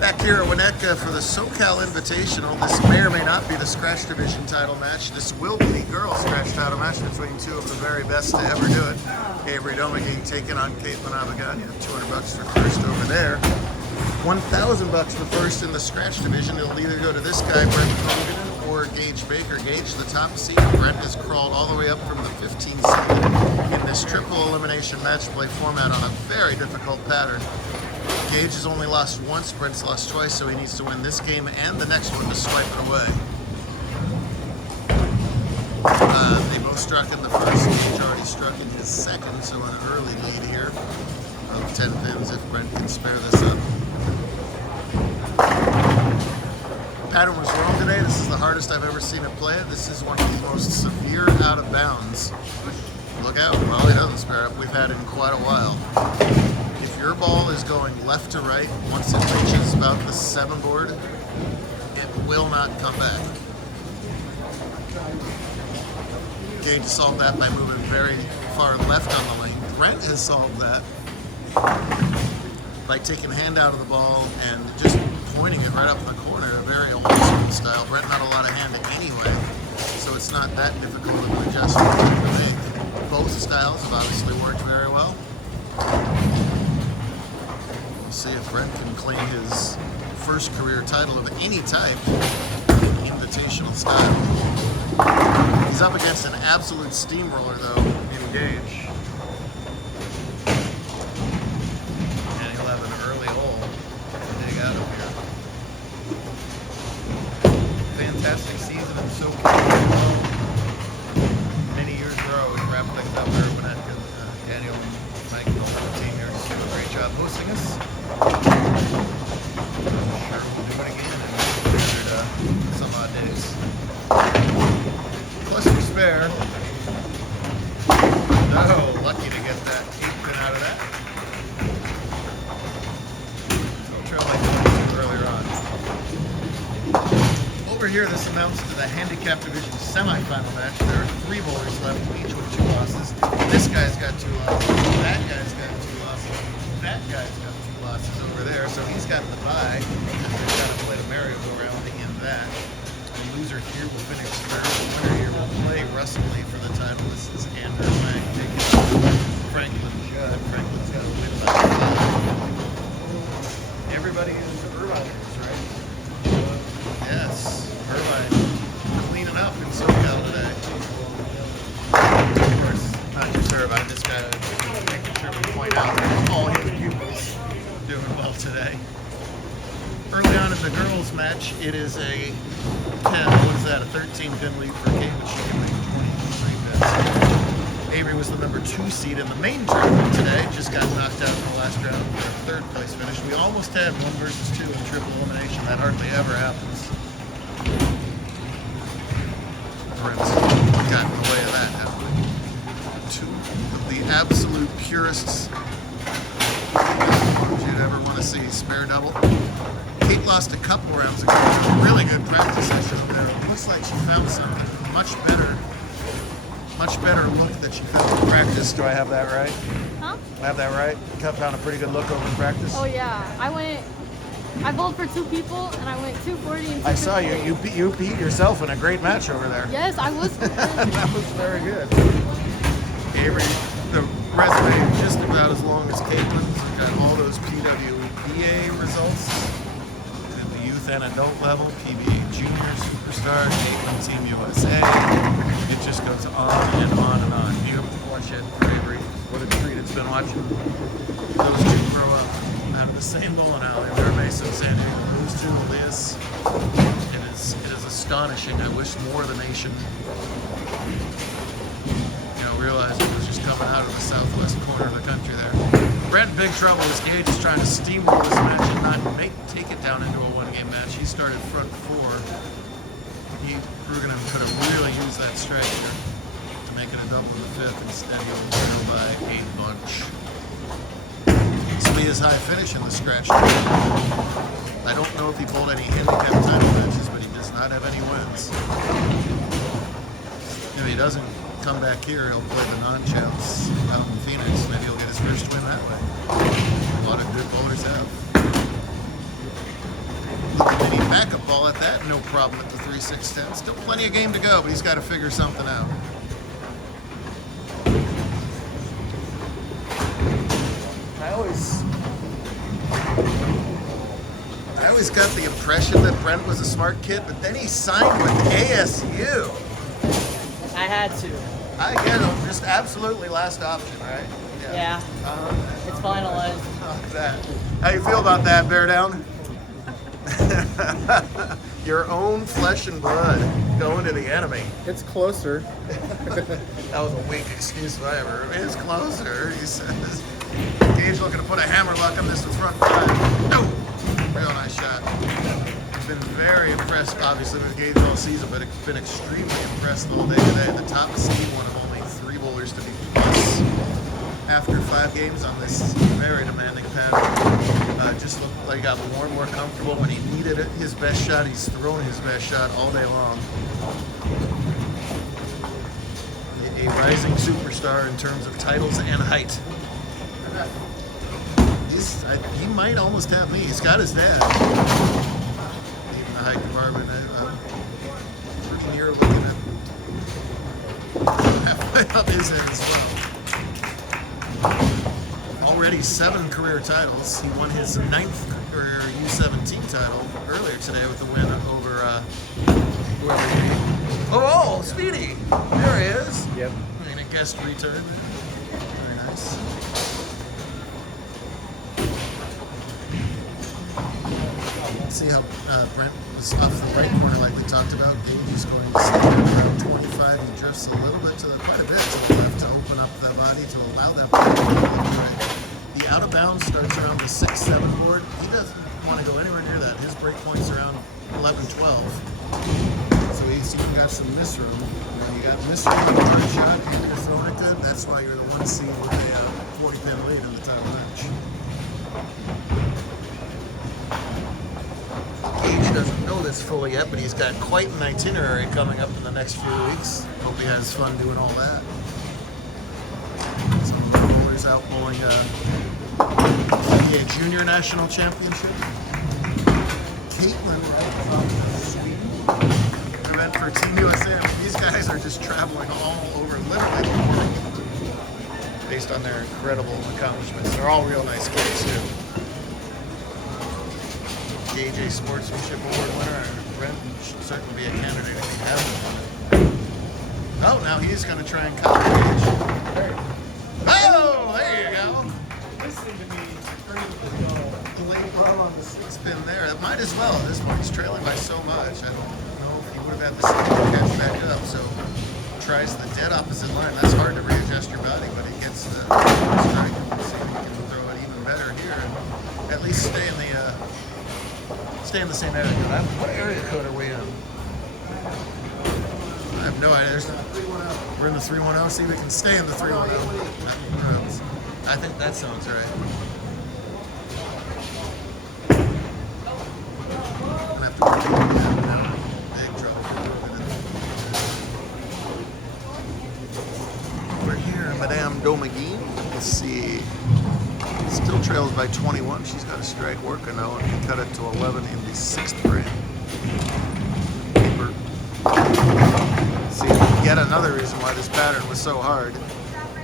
Back here at Winnetka for the SoCal Invitational. This may or may not be the Scratch Division title match. This will be the girls' Scratch title match between two of the very best to ever do it. Avery Domaging taking on Caitlin Abagani. $200 for first over there. $1,000 for first in the Scratch Division. It'll either go to this guy, Brent Hogan, or Gage Baker. Gage, the top seed. Brent has crawled all the way up from the 15 seed in this triple elimination match play format on a very difficult pattern. Gage has only lost once, Brent's lost twice, so he needs to win this game and the next one to swipe it away. They both struck in the first. Gage already struck in his second, so an early lead here of 10 pins if Brent can spare this up. Pattern was wrong today. This is the hardest I've ever seen it play it. This is one of the most severe out of bounds. Look out. Well, he doesn't spare up. We've had it in quite a while. If your ball is going left to right, once it reaches about the 7 board, it will not come back. Gage solved that by moving very far left on the lane. Brent has solved that by taking a hand out of the ball and just pointing it right up in the corner, a very old school style. Brent not a lot of hand anyway, so it's not that difficult of an adjustment to make. Both styles have obviously worked very well. We'll see if Brent can claim his first career title of any type, invitational style. He's up against an absolute steamroller though in Gage. Fantastic season in so many years in a row. We wrap things up there at Winnetka. Daniel and Mike and the whole team here just do a great job hosting us. Sure, we'll do it again in some odd days. Plus for spare. No, lucky to get that 8 pin out of that. No trouble like that earlier on. Over here, this amounts to the handicap division semifinal match. There are 3 bowlers left, each with 2 losses. This guy's got 2 losses. That guy's got 2 losses. That guy's got 2 losses over there. So he's got the bye. He's got to play the merry-go-round in that. The loser here will finish third. The winner here will play Russell Lee for the title. This is Andrew Lang taking Franklin Judd. Franklin's got to win by 5. Everybody is Irviners, right? Yes. Irvine cleaning up in SoCal today. Of course, not just Irvine, this guy making sure we point out that all his pupils doing well today. Early on in the girls' match, it is a 13-pin lead for Kate, which she can make 23 pins. Avery was the number 2 seed in the main tournament today, just got knocked out in the last round for a 3rd place finish. We almost had 1 versus 2 in triple elimination. That hardly ever happens. Brent's gotten in the way of that now. 2 of the absolute purists you'd ever want to see. Spare double. Kate lost a couple rounds ago. A really good practice session over there. It looks like she found something much better look that she found in practice. Do I have that right? Huh? I have that right? You found a pretty good look over in practice? Oh yeah. I bowled for 2 people and I went 240 and 250. I saw you beat yourself in a great match over there. Yes, I was good. That was very good. Avery, the resume is just about as long as Caitlin's. We've got all those PWBA results at the youth and adult level, PBA Junior Superstar, Caitlin Team USA. It just goes on and on and on. You watch it for Avery. What a treat it's been watching those 2 grow up. Out of the same bowling alley, Mira Mesa, San Diego, those 2 Elias. It is astonishing. I wish more of the nation, realized it was just coming out of the southwest corner of the country there. Brent in big trouble as Gage is trying to steamroll this match and not take it down into a 1-game match. He started front 4. Krugenin could have really used that strike here to make it a double in the 5th. Instead, he was down by a bunch. This will be his high finish in the Scratch. I don't know if he bowled any handicap title matches, but he does not have any wins. If he doesn't come back here, he'll play the non-champs out in Phoenix. Maybe he'll get his first win that way. A lot of good bowlers have. backup ball at that, no problem at the 3-6-10. Still plenty of game to go, but he's got to figure something out. I always got the impression that Brent was a smart kid, but then he signed with ASU. I had to. I get him. Just absolutely last option, right? Yeah. It's finalized. That. How you feel about that, Bear Down? Your own flesh and blood going to the enemy. It's closer. That was a weak excuse if I ever heard. It's closer, he says. Gage looking to put a hammer lock on this front five. No! Real nice shot. Been very impressed, obviously, with Gage all season, but been extremely impressed all day today. The top seed, one of only 3 bowlers to be plus after 5 games on this very demanding pattern. Just looked like he got more and more comfortable when he needed it. His best shot, he's thrown his best shot all day long. A rising superstar in terms of titles and height. He might almost have me. He's got his dad. Even the height department, I'm pretty near looking at halfway up his end as well. Already 7 career titles. He won his 9th career U17 title earlier today with the win over whoever he beat. Oh, Speedy! There he is. Yep. And a guest return. Very nice. See how Brent was off the right corner like we talked about. Gage is going to stay around 25. He drifts a little bit to quite a bit to the left to open up the body to allow that ball to go right. The out of bounds starts around the 6-7 board. He doesn't want to go anywhere near that. His break point's around 11-12. So he's even got some miss room. When you got miss room on the hard shot and you're throwing it good, that's why you're the 1 seed with a 40-pin lead in the top bench. Gage doesn't know this fully yet, but he's got quite an itinerary coming up in the next few weeks. Hope he has fun doing all that. Some of the bowlers out bowling a junior national championship. Caitlin from Sweden. Event for Team USA. These guys are just traveling all over, literally the world, based on their incredible accomplishments. They're all real nice kids too. AJ Sportsmanship Award winner, Brent should certainly be a candidate if he hasn't won it. Oh, now he's going to try and copy Gage. Oh, there you go. Listen to me. Delayed ball on the 6-pin there. It might as well at this point. He's trailing by so much. I don't know if he would have had the same catch back up. So tries the dead opposite line. That's hard to readjust your body, but he gets the strike. See if he can throw it even better here and at least stay in the same area code. What area code are we in? I have no idea. We're in the 310. See if we can stay in the 310. I think that sounds right. I'm gonna have to big trouble. We're here in Madame Domagine. Let's see. Still trails by 21. She's got a strike working now and can cut it to 11 in the 6th frame. See, yet another reason why this pattern was so hard.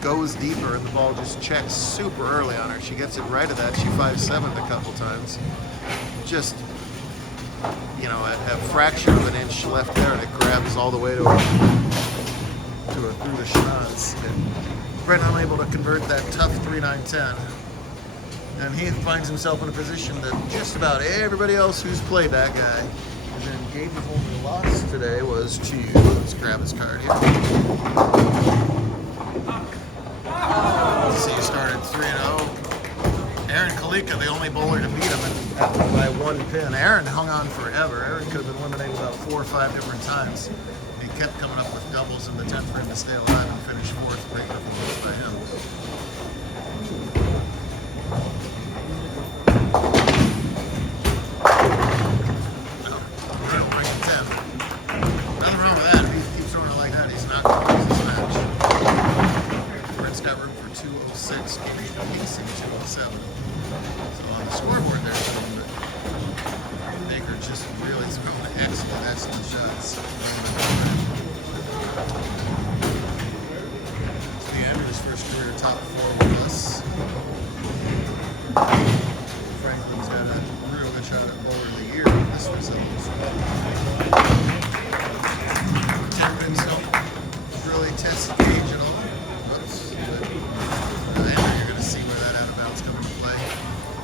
Goes deeper and the ball just checks super early on her. She gets it right at that. She 5-7'd a couple times. Just, you know, a fraction of an inch left there and it grabs all the way to her through the schnoz. Brent unable to convert that tough 3-9-10. And he finds himself in a position that just about everybody else who's played that guy. And then Gage's only loss today was to, let's grab his card here. See, he started 3-0. Aaron Kalika, the only bowler to beat him by 1 pin. Aaron hung on forever. Aaron could have been eliminated about 4 or 5 different times. He kept coming up with doubles in the 10th frame to stay alive and finish 4th. Great performance by him. Nothing wrong with that. If he keeps throwing it like that, he's not going to lose this match. Brent's got room for 206, pacing 207. So on the scoreboard there's room, but Baker just really had a real good shot at bowler of the year. This result as well. Temperance don't really test gauge at all. Whoops. Andrew, you're going to see where that out of bounds come into play.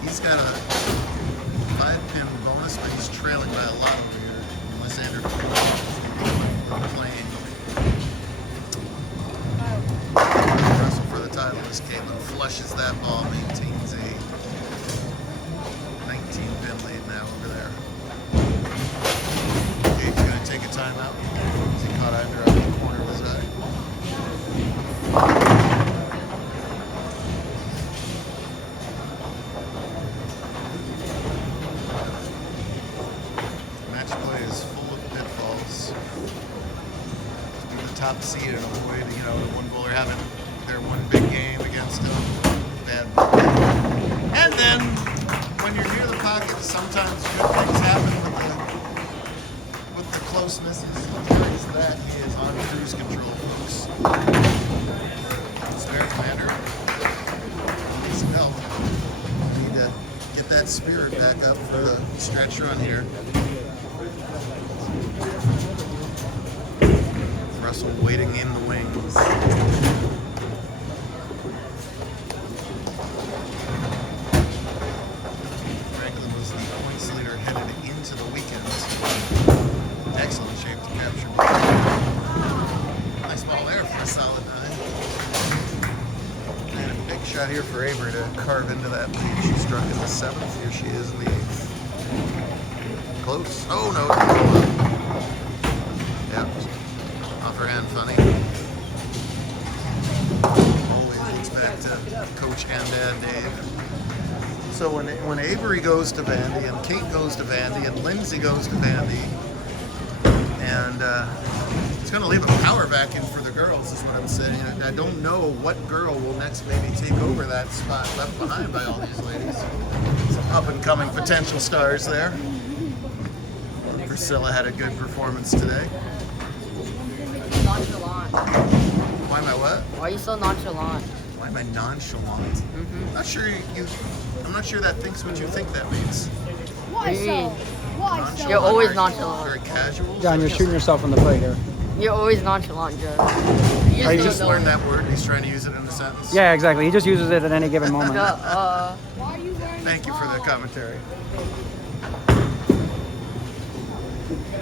He's got a 5-pin bonus, but he's trailing by a lot over here. Unless Andrew playing. Wrestle for the title as Caitlin flushes that ball, maintains a 19-pin lead now over there. Gabe's going to take a timeout. He caught Andrew out of the corner of his eye. Match play is full of pitfalls. To be the top seed and avoid, the one bowler having their one big game against them. Bad. And then, when you're near the pocket, sometimes good things happen with the close misses. There's that. He is on cruise control, folks. Spare commander. Needs some help. Need to get that spirit back up for the stretch run here. Russell waiting in the wings. Franklin was the points leader headed into the weekend. Excellent shape to capture. Nice ball there for a solid 9. And a big shot here for Avery to carve into that lead. She struck in the 7th. Here she is in the 8th. Close. Oh no. Yeah. Off her hand funny. Always looks back to Coach and Dad Dave. So when Avery goes to Vandy and Kate goes to Vandy and Lindsay goes to Vandy, and it's going to leave a power vacuum for the girls, is what I'm saying. I don't know what girl will next maybe take over that spot left behind by all these ladies. Some up-and-coming potential stars there. Priscilla had a good performance today. Nonchalant. Why am I what? Why are you so nonchalant? Why am I nonchalant? I'm not sure I'm not sure that thinks what you think that means. Why so? Why so? You're always Very nonchalant. casual. John, you're shooting yourself in the foot here. You're always nonchalant, Joe. He just learned that word and he's trying to use it in a sentence. Yeah, exactly. He just uses it at any given moment. Why are you wearing Thank you for the gloves? commentary.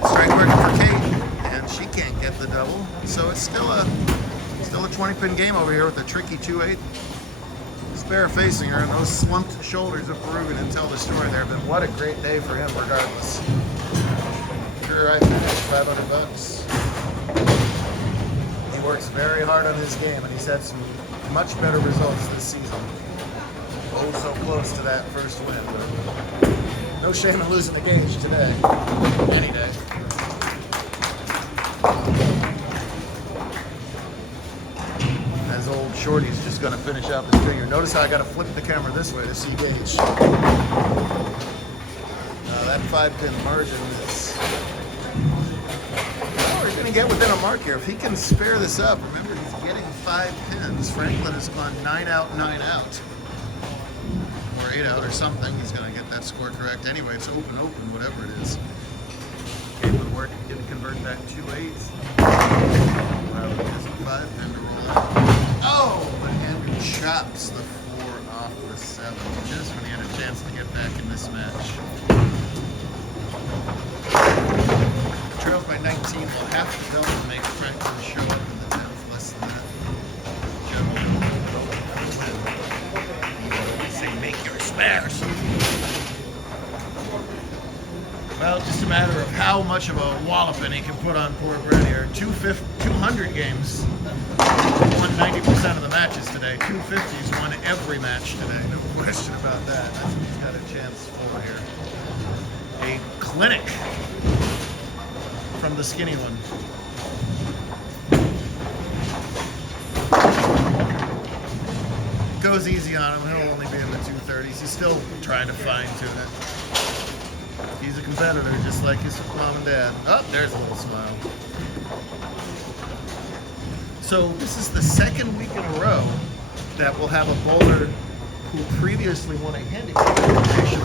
Strike working for Kate, and she can't get the double. So it's still a 20-pin game over here with a tricky 2-8. Spare facing her, and those slumped shoulders of Peruvian tell the story there. But what a great day for him, regardless. Sure, I finished $500. He works very hard on his game, and he's had some much better results this season. Oh, so close to that first win. But no shame in losing the gauge today. Any day. As old Shorty's just going to finish out this figure. Notice how I got to flip the camera this way to see gauge. That 5-pin margin is... Oh, we're going to get within a mark here. If he can spare this up, remember he's getting 5 pins. Franklin has gone 9 out, 9 out. Or 8 out or something. He's going to get that score correct anyway. It's open, whatever it is. Okay, but work didn't convert that 2-8. Well, he has a 5-pin to roll out. Oh, but Andrew chops the 4 off the 7 just when he had a chance to get back in this match. Trailed by 19 will have to go to make Franklin show up in the 10th. Less than that. I say make your spares. Well, just a matter of how much of a walloping he can put on poor Brett here. 200 games. Won 90% of the matches today. 250's won every match today. No question about that. That's what he's got a chance for here. A clinic from the skinny one. Goes easy on him. He'll only be in the 230s. He's still trying to fine-tune it. He's a competitor, just like his mom and dad. Oh, there's a little smile. So this is the second week in a row that we'll have a bowler who previously won a handicap competition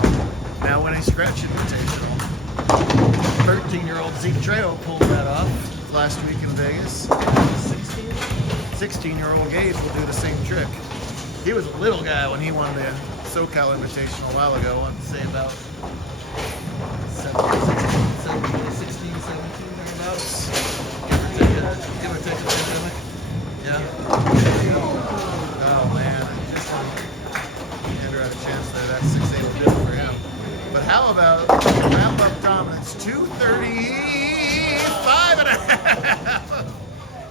Scratch Invitational. 13-year-old Zeke Trejo pulled that off last week in Vegas. 16-year-old Gabe will do the same trick. He was a little guy when he won the SoCal Invitational a while ago. I want to say about 16, 17 thereabouts. Give or take a pandemic. Yeah. Oh man, Andrew had a chance there. That 6'8" will do it for him. But how about wrap up dominance? 235 and a half.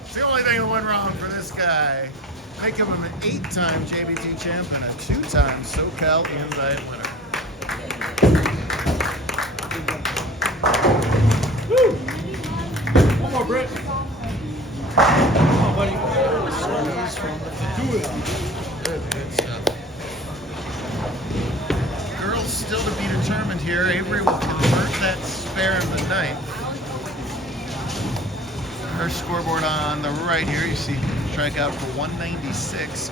It's the only thing that went wrong for this guy. Make him an 8-time JBT champ and a 2-time SoCal Invite winner. Woo! One more, Britt. Come on, buddy. Do it. Good stuff. Girls still to be determined here. Avery will convert that spare in the ninth. Her scoreboard on the right here, you see strike out for 196.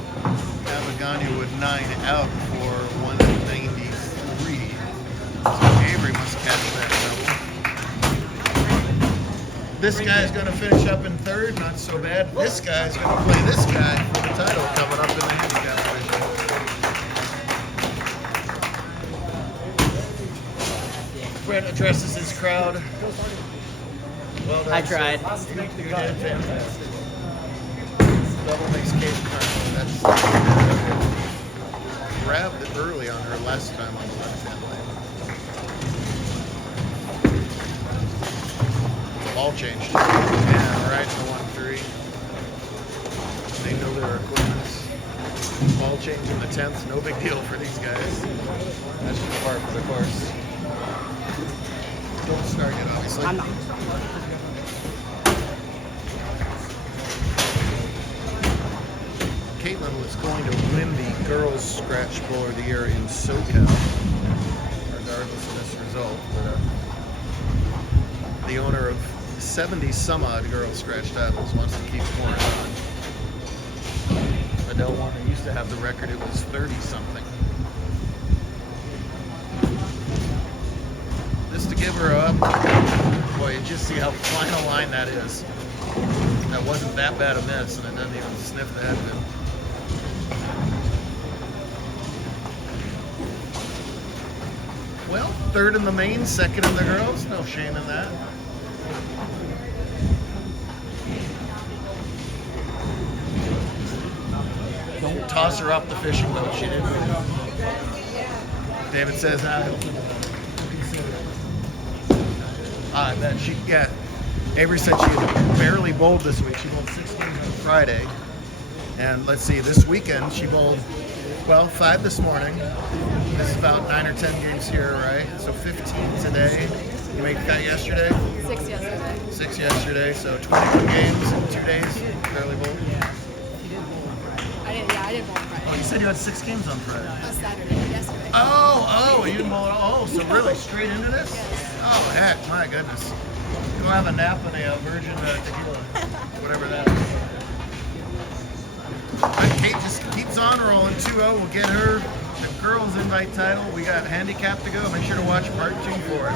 Avagania with 9 out for 193. So Avery must catch that double. This guy's going to finish up in third, not so bad. This guy's going to play this guy for the title coming up in the handicap division. Brent addresses his crowd. Well done, I tried. You did fantastic. Double makes Kate Carney. That's grabbed it early on her last time on the left-hand lane. The ball changed. Yeah, right to 1-3. They know their equipment. Ball change in the 10th, no big deal for these guys. That's just part of the course. Don't start yet, obviously. I'm not. Caitlin was going to win the girls' scratch bowler of the year in SoCal, regardless of this result. But the owner of 70 some odd girls' scratch titles wants to keep pouring on. Adele Warner used to have the record; it was 30 something. Just to give her up, boy, you just see how fine a line that is. That wasn't that bad a miss, and it doesn't even sniff the head pin. Well, third in the main, second in the girls. No shame in that. Don't toss her off the fishing boat. She didn't. David says, I bet she, yeah. Avery said she had barely bowled this week. She bowled 6 games on Friday. And let's see, this weekend she bowled, well, 5 this morning. This is about 9 or 10 games here, right? So 15 today. You make that yesterday? 6 yesterday. 6 yesterday, so 21 games in 2 days. Barely bowled. I didn't bowl Friday. Oh, you said you had 6 games on Friday. Saturday, yesterday. Oh, you didn't bowl at all. Oh, so really straight into this? Oh, heck, my goodness. Go have a nap in a virgin tequila, whatever that is. Kate just keeps on rolling. 2-0 will get her the girls' invite title. We got handicap to go. Make sure to watch part 2 for it.